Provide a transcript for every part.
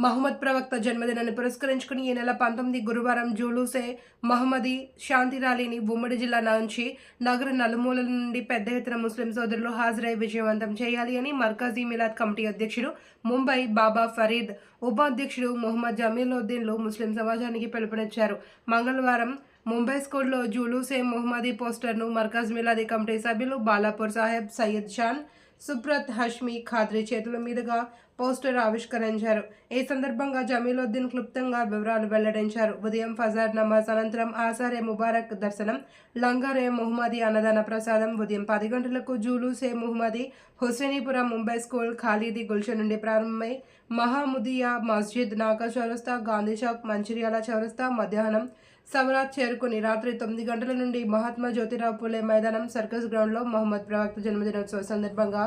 మహమ్మద్ ప్రవక్త జన్మదినాన్ని పురస్కరించుకుని ఈ నెల పంతొమ్మిది గురువారం జూలూసే మహమ్మదీ శాంతి ర్యాలీని ఉమ్మడి జిల్లా నుంచి నగర నలుమూలల నుండి పెద్ద ఎత్తున ముస్లిం సోదరులు హాజరై విజయవంతం చేయాలి అని మర్కజీ మిలాద్ కమిటీ అధ్యక్షుడు ముంబై బాబా ఫరీద్ ఉపాధ్యక్షుడు మొహమ్మద్ జమీలుద్దీన్లు ముస్లిం సమాజానికి పిలుపునిచ్చారు. మంగళవారం ముంబై స్కూల్లో జూలూసే మొహమ్మదీ పోస్టర్ను మర్కజ్ మిలాదీ కమిటీ సభ్యులు బాలాపూర్ సాహెబ్ సయ్యద్ షాన్ సుబ్రత్ హష్మి ఖాద్రి చేతుల మీదుగా పోస్టర్ ఆవిష్కరించారు. ఈ సందర్భంగా జమీలుద్దీన్ క్లుప్తంగా వివరాలు వెల్లడించారు. ఉదయం ఫజార్ నమాజ్ అనంతరం ఆసారే ముబారక్ దర్శనం లంగరే ముహమ్మది అన్నదాన ప్రసాదం ఉదయం పది గంటలకు జూలూసే ముహమ్మది హుస్సేనీపురం ముంబై స్కూల్ ఖాళీది గుల్షన్ నుండి ప్రారంభమై మహాముదియా మస్జిద్ నాగా చౌరస్తా గాంధీ చౌక్ మంచిర్యాల చౌరస్తా మధ్యాహ్నం సవరాత్ చేరుకుని రాత్రి తొమ్మిది గంటల నుండి మహాత్మా జ్యోతిరావు పూలే మైదానం సర్కస్ గ్రౌండ్లో మహమ్మద్ ప్రవక్త జన్మదినోత్సవ సందర్భంగా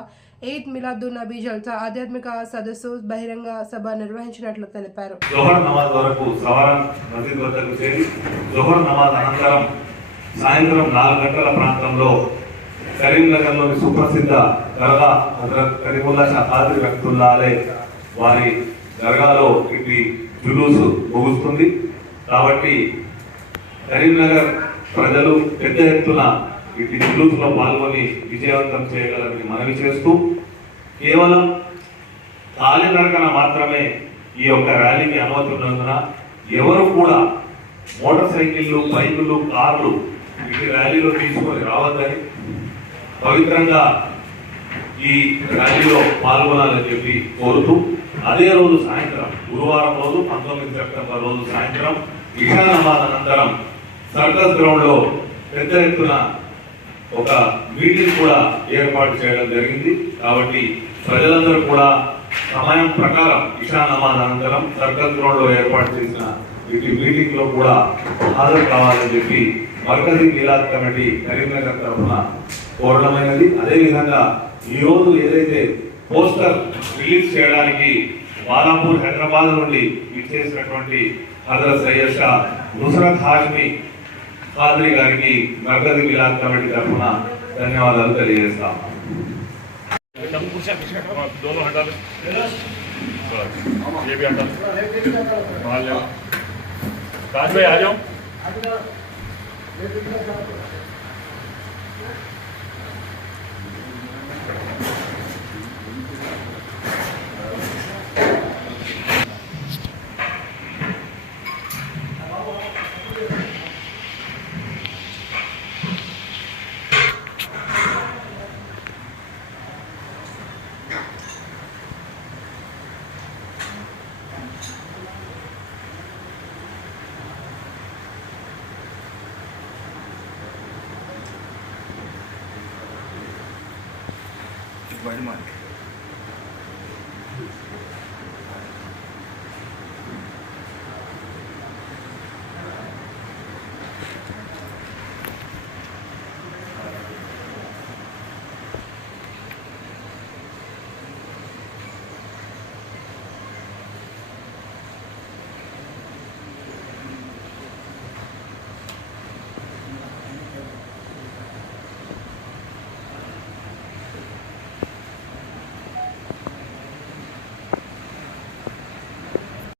ఈద్ మిలాదు నబీ జల్సా ఆధ్యాత్మిక సదస్సు బహిరంగ సభ నిర్వహించినట్లు తెలిపారు. జోహర్ నమాజ్ వరకు సవారం వద్దకు చేరి జోహర్ నమాజ్ అనంతరం సాయంత్రం నాలుగు గంటల ప్రాంతంలో కరీంనగర్లోని సుప్రసిద్ధ దర్గా హజరత్ కరీముల్లా షహాద్రి వ్యక్తుల్లాలే వారి దర్గాలో ఇటు జులూసు ముగుస్తుంది. కాబట్టి కరీంనగర్ ప్రజలు పెద్ద ఎత్తున ఇటు జులూసులో పాల్గొని విజయవంతం చేయగలరని మనవి చేస్తూ కేవలం కాలినడకన మాత్రమే ఈ యొక్క ర్యాలీకి అనుమతి ఉన్నందున ఎవరు కూడా మోటార్ సైకిళ్ళు బైకులు కార్లు ఈ ర్యాలీలో తీసుకొని రావద్దని పవిత్రంగా ఈ ర్యాలీలో పాల్గొనాలని చెప్పి కోరుతూ అదే రోజు సాయంత్రం గురువారం రోజు పంతొమ్మిది సెప్టెంబర్ రోజు సాయంత్రం ఇషా అనంతరం సర్కస్ గ్రౌండ్లో పెద్ద ఎత్తున ఒక మీటింగ్ కూడా ఏర్పాటు చేయడం జరిగింది. కాబట్టి ప్రజలందరూ కూడా సమయం ప్రకారం ఇషా నమాజ్ అనంతరం సర్కస్ గ్రౌండ్లో ఏర్పాటు చేసిన వీటి మీటింగ్లో కూడా హాజరు కావాలని చెప్పి మర్కజీ మిలాద్ కమిటీ కరీంనగర్ తరఫున కోరడమైనది. అదేవిధంగా ఈ రోజు ఏదైతే పోస్టర్ రిలీజ్ చేయడానికి బాలాపూర్ హైదరాబాద్ నుండి ఇచ్చేసినటువంటి హజరత్ సయ్యద్ షా నుసరత్ హాష్మి ఖాద్రి గారికి మర్కజీ మిలాద్ కమిటీ తరఫున ధన్యవాదాలు తెలియజేస్తాం एकदम पूछा पीछे हाँ, दोनों हटा दे बस, ये भी हटा दे बाहर ले आओ। राज भाई आ जाओ By the demais.